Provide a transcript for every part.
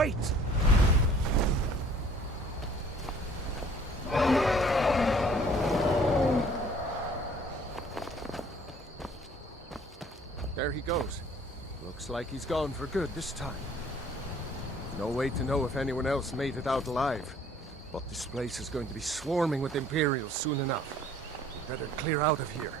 Wait! There he goes. Looks like he's gone for good this time. No way to know if anyone else made it out alive. But this place is going to be swarming with Imperials soon enough. We better clear out of here.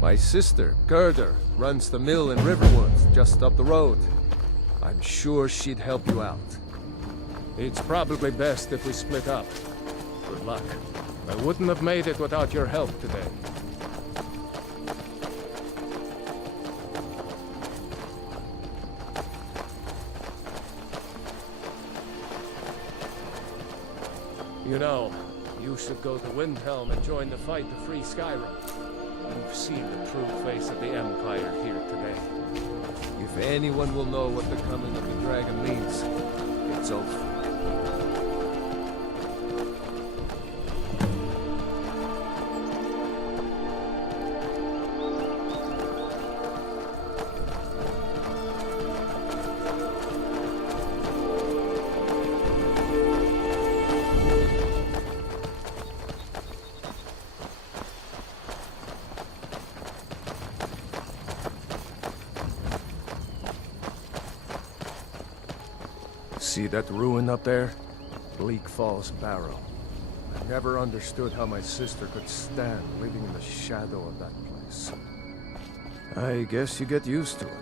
My sister, Gerda, runs the mill in Riverwood, just up the road. I'm sure she'd help you out. It's probably best if we split up. Good luck. I wouldn't have made it without your help today. You know, you should go to Windhelm and join the fight to free Skyrim. You've seen the true face of the Empire here today. If anyone will know what the coming of the dragon means, it's Ulf. See that ruin up there? Bleak Falls Barrow. I never understood how my sister could stand living in the shadow of that place. I guess you get used to it.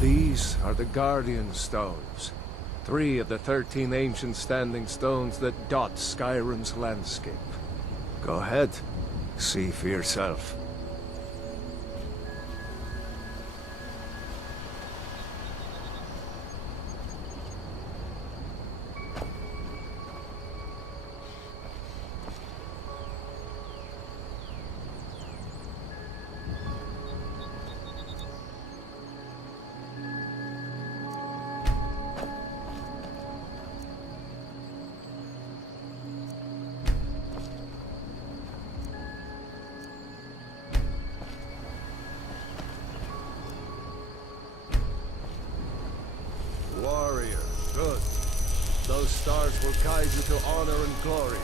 These are the Guardian Stones. 3 of the 13 ancient standing stones that dot Skyrim's landscape. Go ahead, see for yourself. Warrior, good. Those stars will guide you to honor and glory.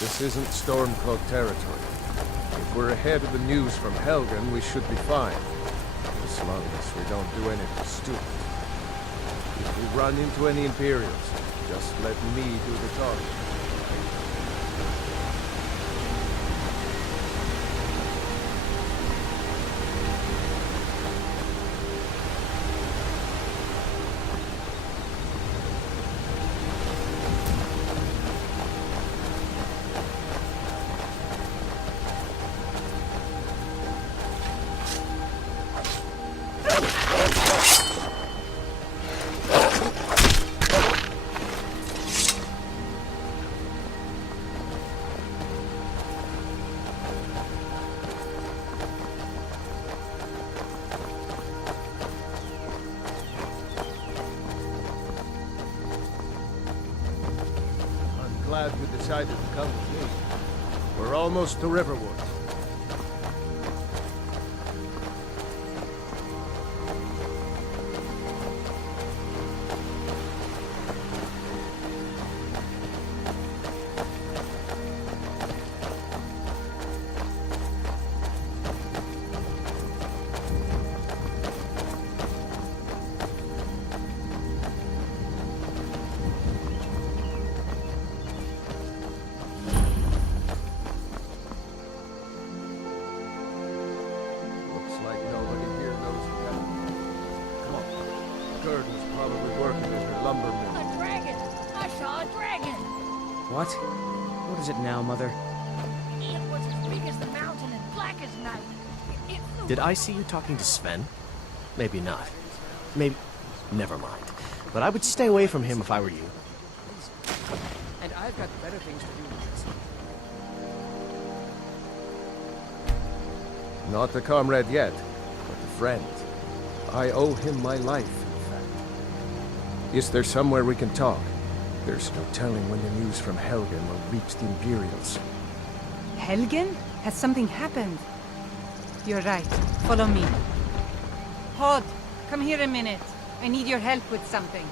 This isn't Stormcloak territory. If we're ahead of the news from Helgen, we should be fine. As long as we don't do anything stupid. If we run into any Imperials, just let me do the talking. glad you decided to come with me. We're almost to Riverwood. What? What is it now, Mother? It was as big as the mountain and black as night. It flew. Did I see you talking to Sven? Maybe not. Maybe... Never mind. But I would stay away from him if I were you. And I've got better things to do with this. Not a comrade yet, but a friend. I owe him my life, in fact. Is there somewhere we can talk? There's no telling when the news from Helgen will reach the Imperials. Helgen? Has something happened? You're right. Follow me. Hod, come here a minute. I need your help with something.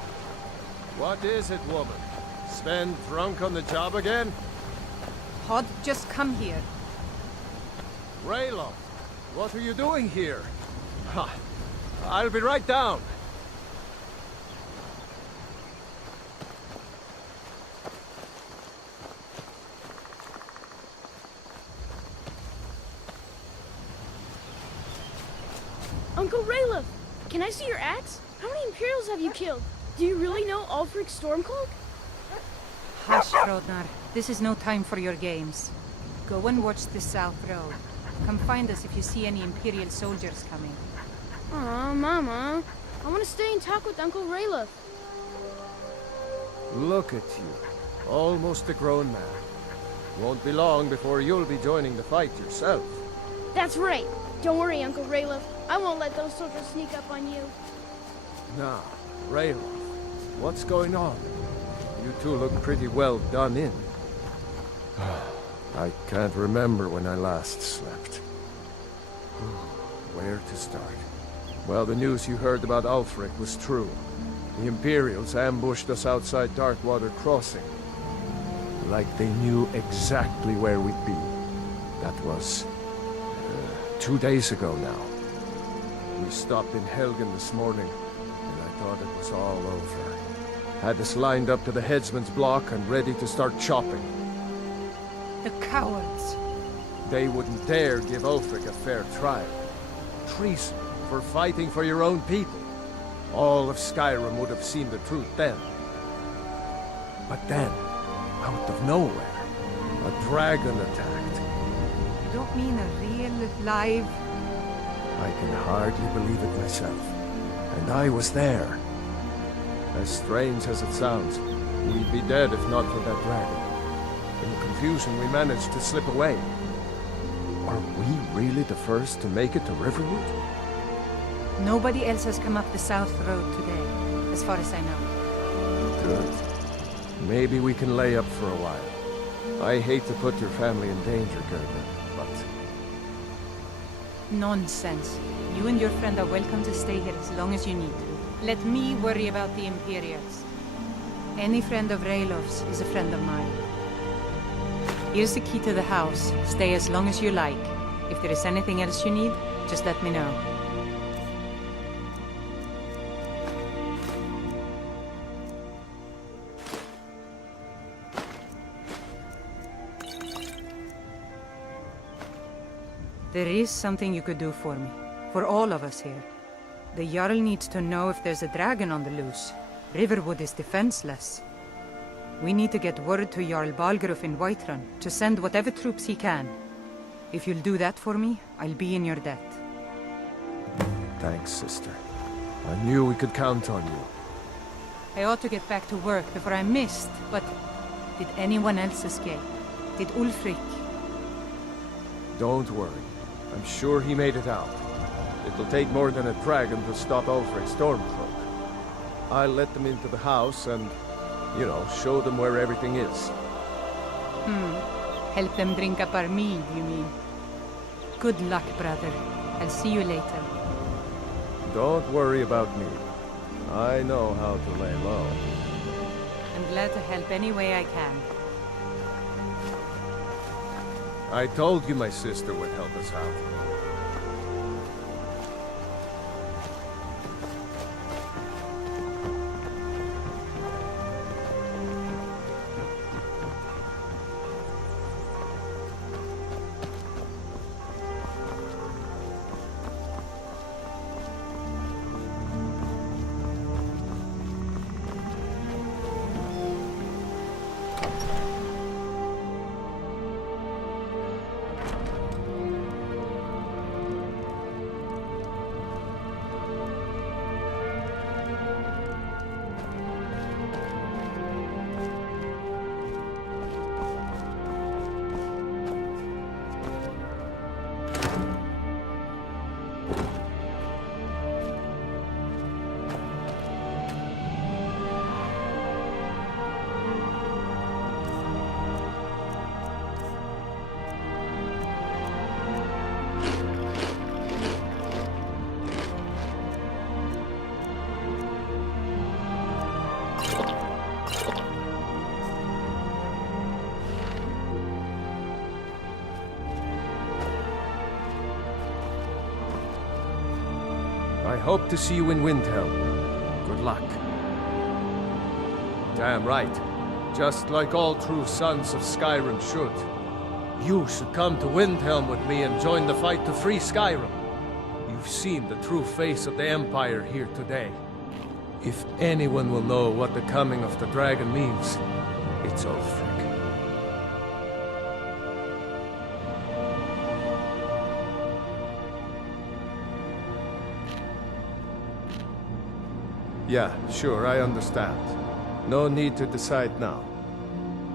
What is it, woman? Sven drunk on the job again? Hod, just come here. Raylo, what are you doing here? Ha! I'll be right down. Uncle Raylo, can I see your axe? How many Imperials have you killed? Do you really know Ulfric Stormcloak? Hush, Rodnar. This is no time for your games. Go and watch the South Road. Come find us if you see any Imperial soldiers coming. Aw, Mama. I want to stay and talk with Uncle Raylo. Look at you. Almost a grown man. Won't be long before you'll be joining the fight yourself. That's right. Don't worry, Uncle Raylo. I won't let those soldiers sneak up on you. Now, Raylo, what's going on? You two look pretty well done in. I can't remember when I last slept. Where to start? Well, the news you heard about Ulfric was true. The Imperials ambushed us outside Darkwater Crossing. Like they knew exactly where we'd be. That was 2 days ago now. We stopped in Helgen this morning, and I thought it was all over. Had us lined up to the headsman's block and ready to start chopping. The cowards. They wouldn't dare give Ulfric a fair trial. Treason for fighting for your own people. All of Skyrim would have seen the truth then. But then, out of nowhere, a dragon attacked. You don't mean a real, live... I can hardly believe it myself. And I was there. As strange as it sounds, we'd be dead if not for that dragon. In the confusion, we managed to slip away. Are we really the first to make it to Riverwood? Nobody else has come up the South Road today, as far as I know. Good. Maybe we can lay up for a while. I hate to put your family in danger, Gerda, but... Nonsense. You and your friend are welcome to stay here as long as you need to. Let me worry about the Imperials. Any friend of Raylov's is a friend of mine. Here's the key to the house. Stay as long as you like. If there is anything else you need, just let me know. There is something you could do for me. For all of us here. The Jarl needs to know if there's a dragon on the loose. Riverwood is defenseless. We need to get word to Jarl Balgruuf in Whiterun to send whatever troops he can. If you'll do that for me, I'll be in your debt. Thanks, sister. I knew we could count on you. I ought to get back to work before I missed, but... Did anyone else escape? Did Ulfric? Don't worry. I'm sure he made it out. It'll take more than a dragon to stop Ulfric Stormcloak. I'll let them into the house and, you know, show them where everything is. Help them drink up our mead, you mean? Good luck, brother. I'll see you later. Don't worry about me. I know how to lay low. I'm glad to help any way I can. I told you my sister would help us out. I hope to see you in Windhelm. Good luck. Damn right. Just like all true sons of Skyrim should. You should come to Windhelm with me and join the fight to free Skyrim. You've seen the true face of the Empire here today. If anyone will know what the coming of the dragon means, it's Ulfric. Yeah, sure, I understand. No need to decide now.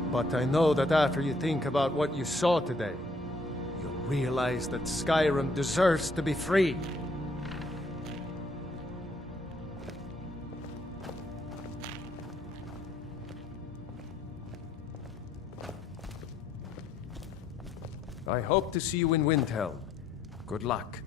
But I know that after you think about what you saw today, you'll realize that Skyrim deserves to be free. I hope to see you in Windhelm. Good luck.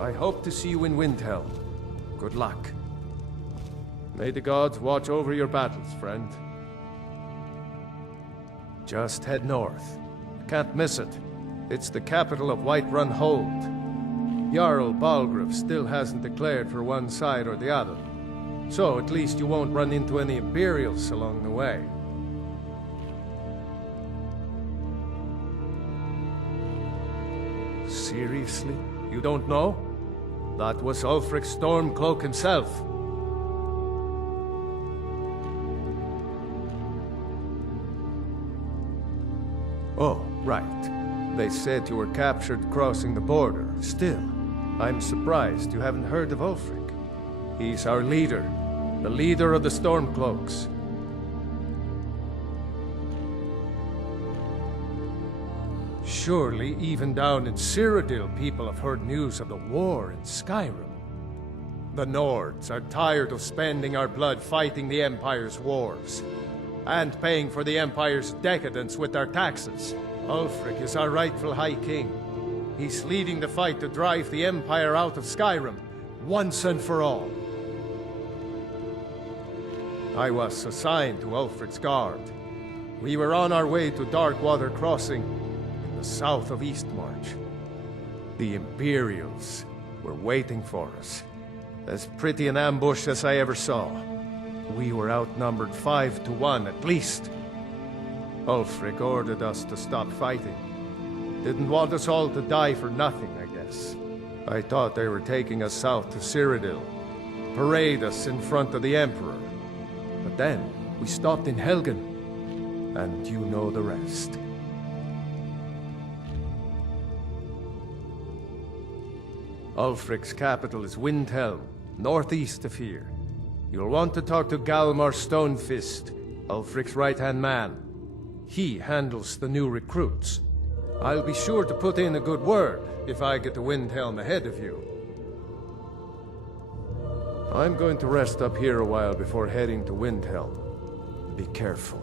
I hope to see you in Windhelm. Good luck. May the gods watch over your battles, friend. Just head north. Can't miss it. It's the capital of Whiterun Hold. Jarl Balgruuf still hasn't declared for one side or the other. So at least you won't run into any Imperials along the way. Seriously? You don't know? That was Ulfric Stormcloak himself. Oh, right. They said you were captured crossing the border. Still, I'm surprised you haven't heard of Ulfric. He's our leader, the leader of the Stormcloaks. Surely, even down in Cyrodiil, people have heard news of the war in Skyrim. The Nords are tired of spending our blood fighting the Empire's wars, and paying for the Empire's decadence with our taxes. Ulfric is our rightful High King. He's leading the fight to drive the Empire out of Skyrim, once and for all. I was assigned to Ulfric's guard. We were on our way to Darkwater Crossing, the south of Eastmarch. The Imperials were waiting for us. As pretty an ambush as I ever saw. We were outnumbered 5 to 1 at least. Ulfric ordered us to stop fighting. Didn't want us all to die for nothing, I guess. I thought they were taking us south to Cyrodiil, parade us in front of the Emperor. But then, we stopped in Helgen, and you know the rest. Ulfric's capital is Windhelm, northeast of here. You'll want to talk to Galmar Stonefist, Ulfric's right-hand man. He handles the new recruits. I'll be sure to put in a good word if I get to Windhelm ahead of you. I'm going to rest up here a while before heading to Windhelm. Be careful.